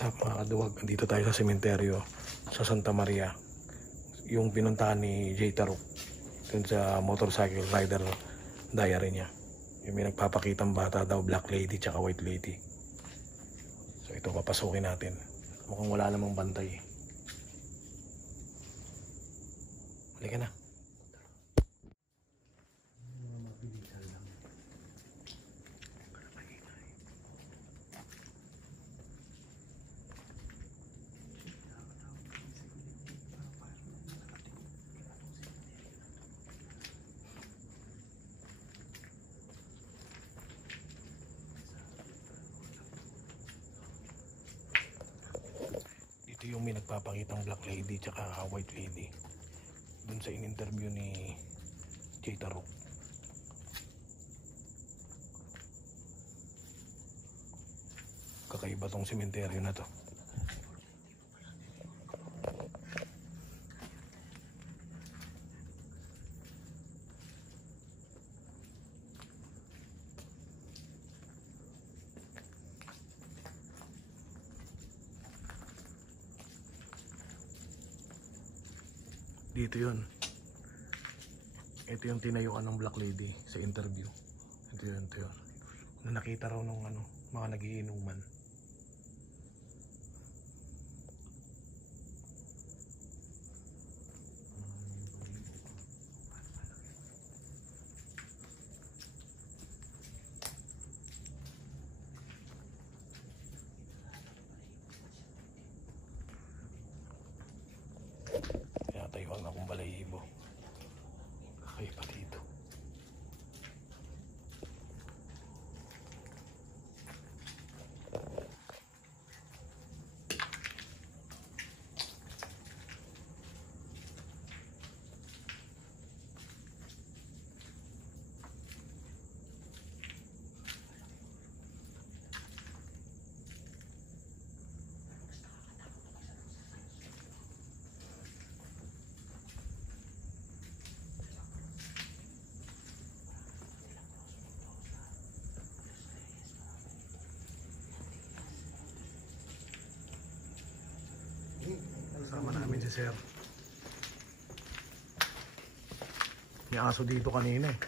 What's up mga kaduwag? Andito tayo sa sementeryo sa Santa Maria. Yung pinuntahan ni Jay Taruk dun sa motorcycle rider diary niya. Yung may nagpapakitang bata daw, black lady tsaka white lady. So ito, papasukin natin. Mukhang wala namang bantay. Halika na. Ito yung may nagpapakitang black lady tsaka white lady dun sa in-interview ni Jay Taruk. Kakaiba tong sementeryo na to. Dito yun. Ito yung tinayuan ng black lady sa interview. Ito yun. Na nakita raw nung mga nagiinuman. Tayuan akong balahibo. Kakaiba dito. Kasama namin si Sir. May aso dito kanina eh.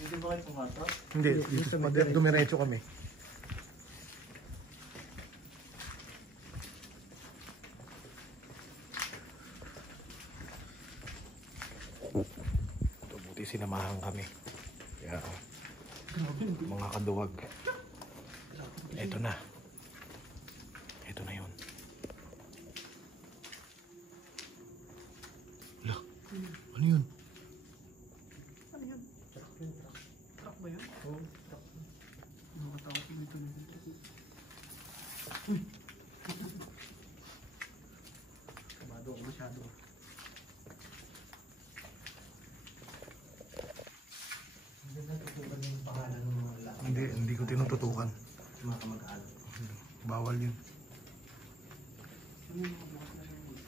Hindi ba kayo pumasok? Hindi, dumiretso kami. Ito, buti sinamahan kami. Kaya, mga kaduwag. Ito na. Ito na yun. Ano yun? Ano yun? Truck yun, truck. Truck ba yun? Oo, truck. Nakatawag ko nito ng truck. Uy! Kabado ako masyado. Hindi na tutukan yung pangalan ng mga lalaki. Hindi ko tinututukan. Mga kamag-anak. Bawal yun. Ano yung mga bukas na rin dito?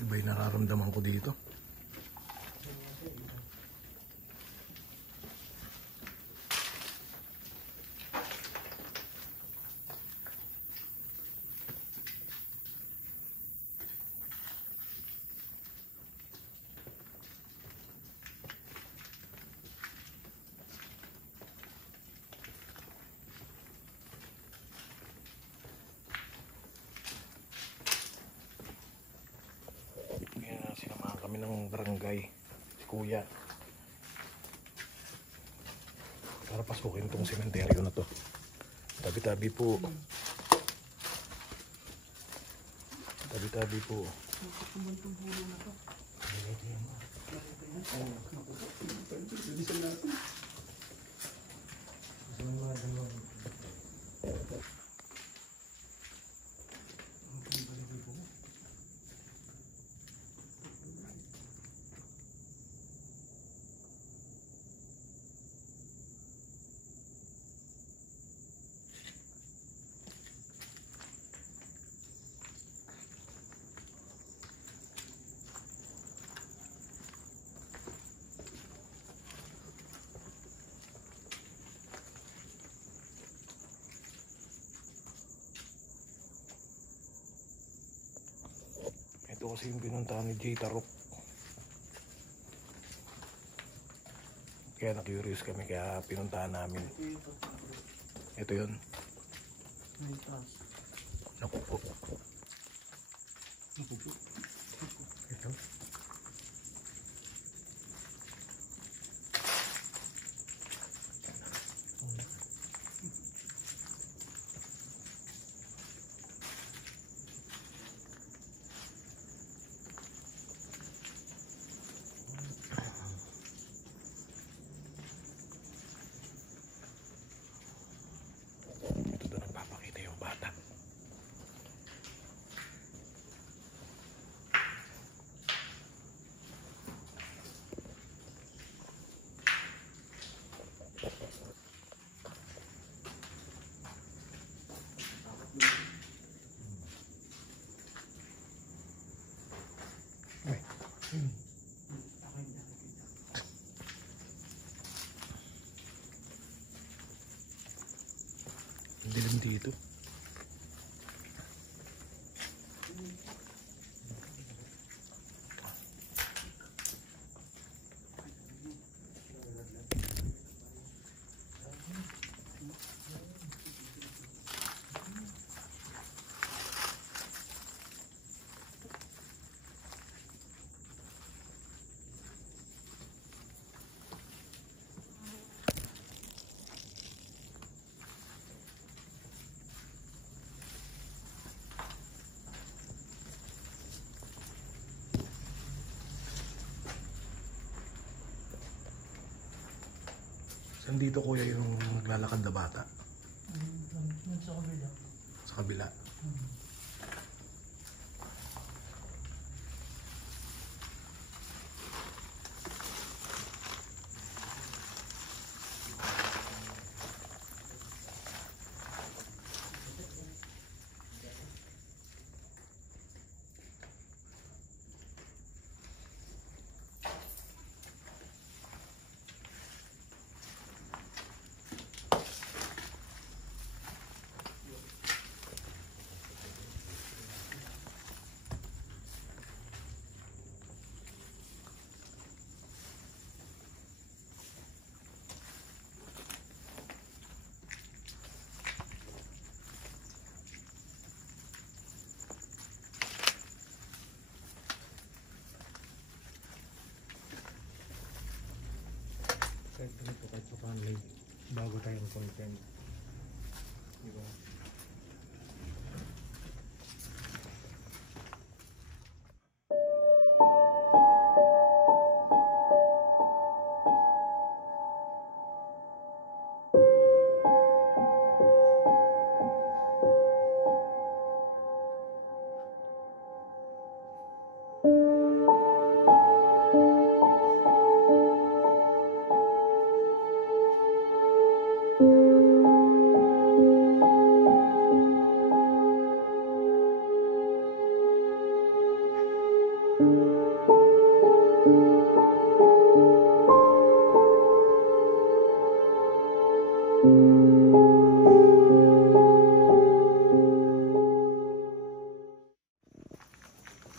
Iba yung nararamdaman ko dito. Kami ng barangay, si Kuya, para pasukin itong sementeryo na to. Tabi-tabi po. Tabi-tabi po. Nakakabantong pulo na to. Bilisan natin. kasi yung pinuntahan ni Jay Tarok. Kaya na-curious kami, kaya pinuntahan namin. Ito yun. May taas. Nakupo. Ito. Ito doon nagpapakita yung bata. Ay. Ang dilim dito. Saan dito kuya yung naglalakad na bata? Sa kabila. Sa kabila. Kahit ganito, kahit pa paano live, bago tayong content. Diba?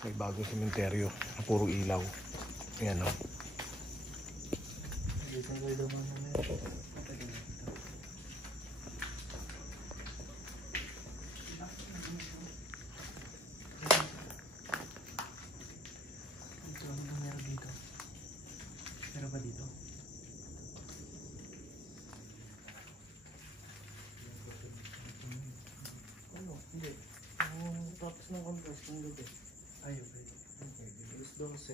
May bagong sementeryo na puro ilaw. Ayan o. Dito may duman na meron. Ito ano ba meron dito? Meron ba dito? Ano? Hindi. Tapos ng compress ng gabi. Ay, okay. Alas 12.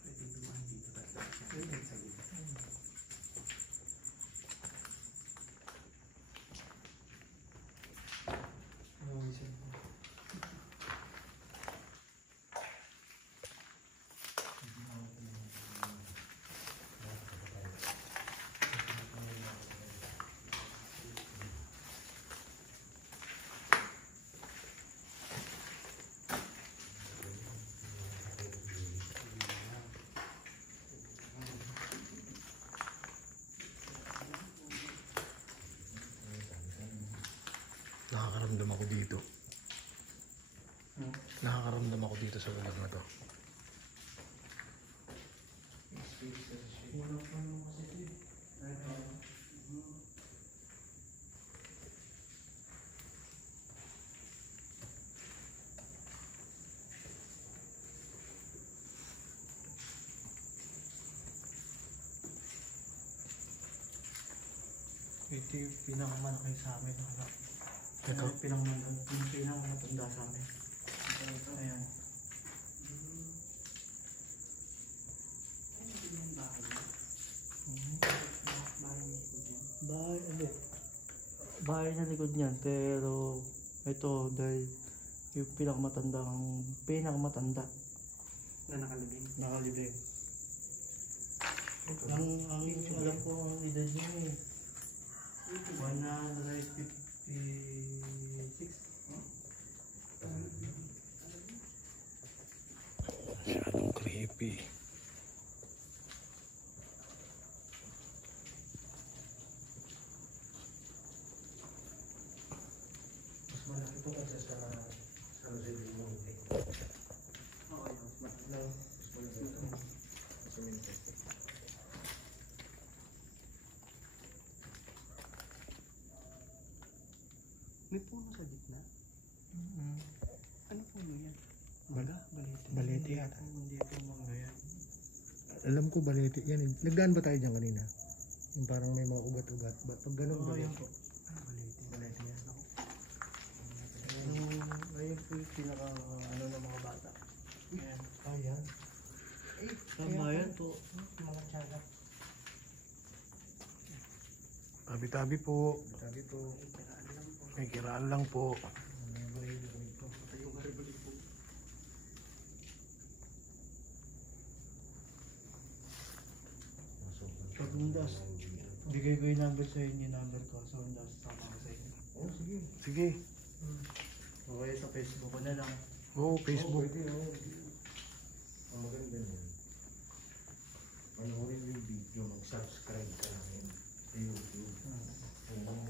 Pwede dumaan dito talaga. Pwede sa gilid. Nakakaramdam ako dito. Nakakaramdam ako dito sa lugar na to. Ito yung pinakamalaki sa amin. Ito? Yung pinakamatanda sa amin. Ito. Ayan. Bahay na likod niyan, pero ito dahil yung pinakamatanda na nakalibing. Ang alam ko ang edad niya eh. 156. Masyadong creepy. Mas malaki po kasi sa Roselle Monte. Oo, mas malaki. May puno sa gitna. Ano puno yan? Balete yata. Hindi ito mangga yan. Alam ko balete yan. Nagdaan ba tayo dyan kanina? Yung parang may mga ugat-ugat. Pag ganun Oo, yan balete. po. Ano balete? Balete yan. Ayun po yung pinaka ano ng mga bata. Ayan. Ayan. Tama yan po. Mga tiyaga. Tabi-tabi po. Sabi ko, May kiraan lang po. may balete ko ito. Yung karibalik po. Pag undas, bigay ko yung number sa inyo, yung number ko. So undas, sama ko sa inyo. Oh, sige. Sige. O kaya sa Facebook ko na lang. Oo, Facebook. Pwede, oh. Ang maganda yan. Panoorin yung video, mag-subscribe ka lang yun sa YouTube. Oo.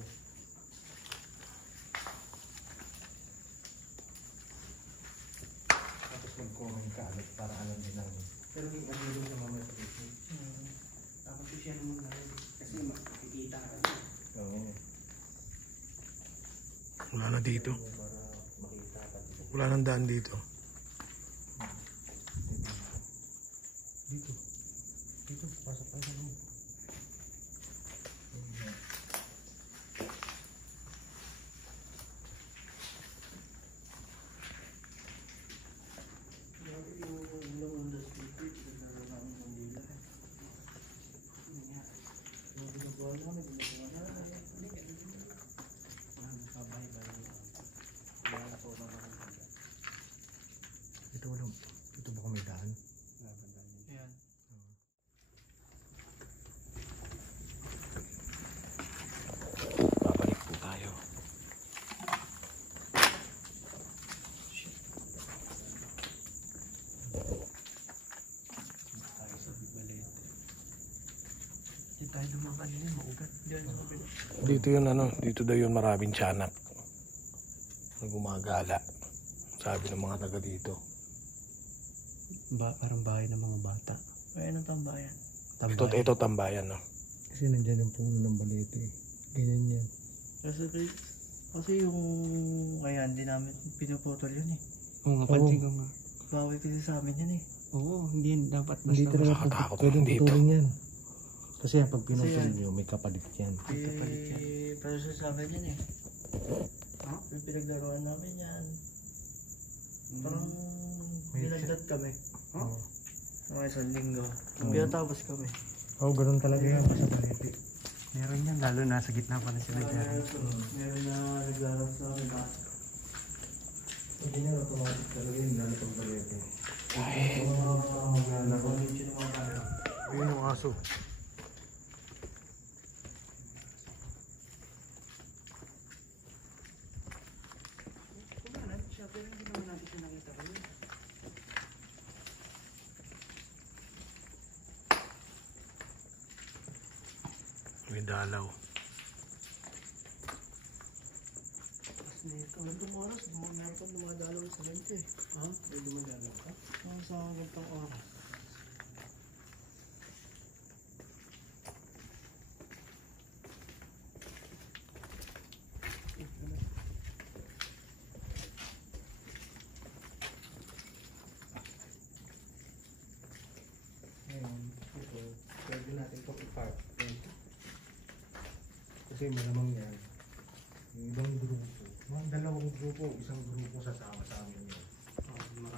Tapos mag-comment ka agad para alam din namin. Pero may ano sa mga sa Facebook. Tapos i-share mo na rin. Kasi makikita ka rin. Oo. Wala na dito. Para makita ka dito. Wala nang daan dito. Dito. Dito, pasok tayo sa loob. Grabe yung ulang undas dito. Nagdara namin ng dila. Yun nga. Yung ginagawa namin, ginagawa namin. Kabay-bay. Wala po na nakakita. Ito walang. Ito baka may daan. Ayan. Babalik po tayo. Tayo sa Bibalete. Hindi tayo lumakan yun, maugat. Diyan sa kapit. Dito yun ano, dito daw yun maraming tiyanak na gumagala. Sabi ng mga taga dito. Parang bahay ng mga bata. Ayan ang tambayan. Ito tambayan, no? Kasi nandyan ang puno ng balete. Ganyan yan. Kasi yung ayan, di namin pinuputol yun eh. Oo, napansin ko nga. Bawal kasi sa amin yan eh. Oo, hindi dapat Hindi talaga Nakakatakot pwedeng naman dito. putulin yan. Kasi pag pinutol yan. nyo, may kapalit yan. Pero sa amin yan eh. Ha? Yung pinaglaruan namin yan. Parang binagdat kami. Oo. Mga isang linggo. Pinatapos kami. Oo, ganun talaga yan sa balete. Meron yan, lalo na sa gitna pa na sila dyan. Meron na naglarap sa amin ha. Hindi na automatic talaga yun, lalo pag balete. Nakalit siya ng mga bata. Ayun yung aso. Kumanan siya, pero hindi naman natin siya nakita kayo. May dalaw. Tapos Dito. Gantong oras, meron pa dumadalaw sa ganito eh. Ha? May dumadalaw ka? Sa gantong oras. Ngayon, ito, pwede natin ito i-park. Kasi malamang yan, yung ibang grupo, mga dalawang grupo, isang grupo sasama sa amin yun.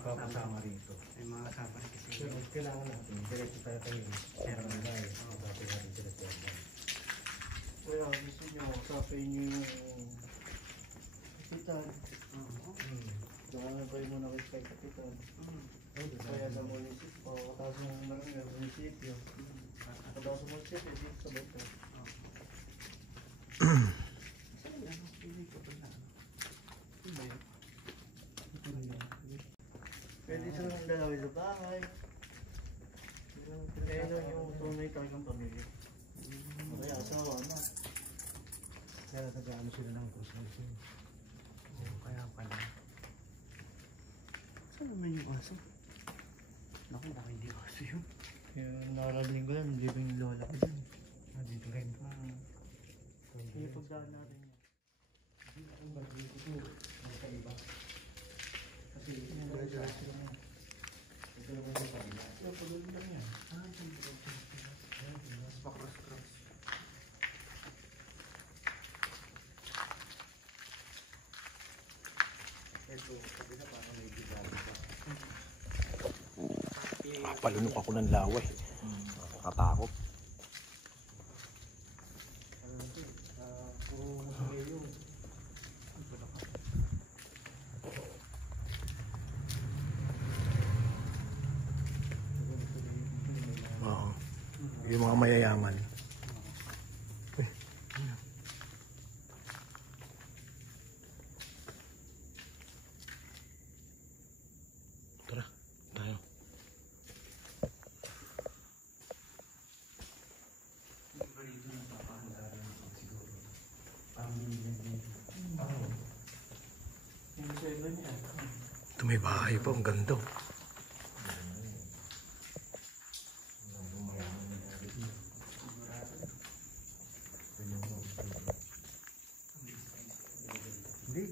Papasama rito. May mga kasama rin kasi. Pero kailangan natin, diretso tayo kayo. Pero na tayo, kapatid natin sila sa Kaya gusto nyo, usapin nyo yung kapitan. Dahil kayo muna kay kapitan. Kaya sa munisipyo, tapos yung munisipyo. Tapos sa munisipyo, dito sa bata. Pwede silang dalawin sa bahay. Kaya nun yung tunay talagang pamilya. Kaya asawa na. Kaya nag-ano sila ng Christmas yun. Oo, kaya pala. Saan naman yung aso? Naku, baka hindi aso yun. Kaya nakarating ko lang, hindi ko yung lola ko dyan. Dito rin. Kaya pagdaan natin yan. Ang bagay ito, magkaiba. Kasi ito naman sila. Ito naman sa kanila. Kaya pagdaan lang yan. Pakras-kras. Ito, sabi na parang may gibago pa. Palunok ako ng laway. Nakatakot. Ano ito? Puro masakay yun. Oo. Yung mga mayayaman. Uy. Tara, tayo. Yung seven yan. Ito may bahay pa, ang ganda. Hindi.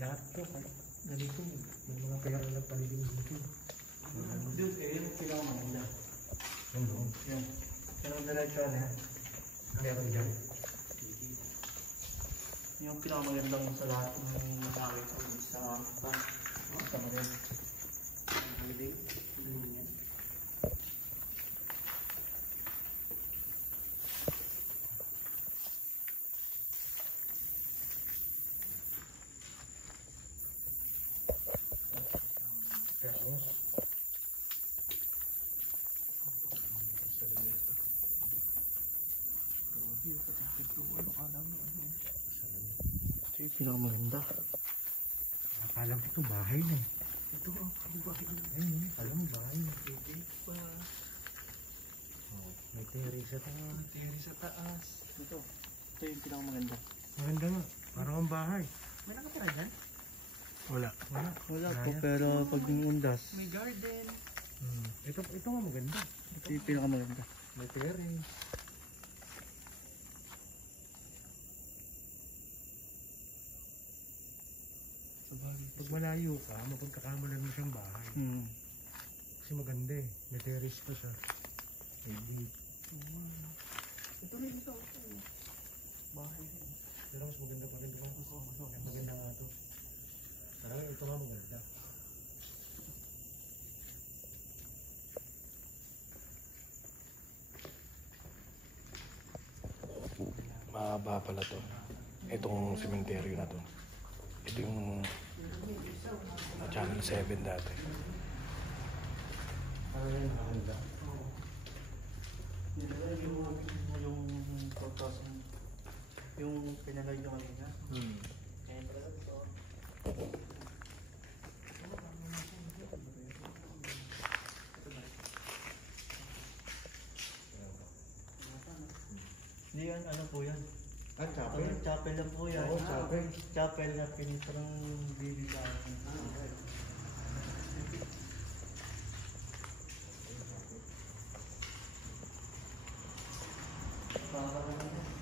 Lahat to. Ganito. May mga pera lang paligid dito. Dude, eh, yung pinakamaganda. Ano? Yan. Pero diretso na yan. Meron dyan. Yung pinakamagandang sa lahat ng nakakita ko sa sama rin. Hindi. Yan. Pero, Ito yung pinakamaganda. akala ko ito bahay na eh. Ito, ang bahay na. Ayun, alam mo bahay na. Hindi pa. Oh, may terrace sa taas. Tiri sa taas. Ito yung pinakamaganda. Maganda nga. Parang ang bahay. May nakatira dyan? Wala. Wala. Wala Wala po, yan. pero pag undas. May garden. Ito nga maganda. Ito yung pinakamaganda. May terrace. Pag malayo ka, mapagkakamalan mo siyang bahay. Kasi maganda eh. May terrace pa siya. May gate. Ito rin ito. Bahay rin. Pero mas maganda pa rin diba? Oo, mas maganda nga ito. Talaga ito nga maganda. Mahaba pala to. Itong sementeryo na to. Ito yung Channel 7 dati. Parang yan maganda. Yung pagkas yung pinalay nyo kanina. Kaya talaga ito. Hindi yan, ano po yan? Ah, Chapel? Chapel lang po yan. Oo, chapel. Chapel na pinitrang bibilang. Parang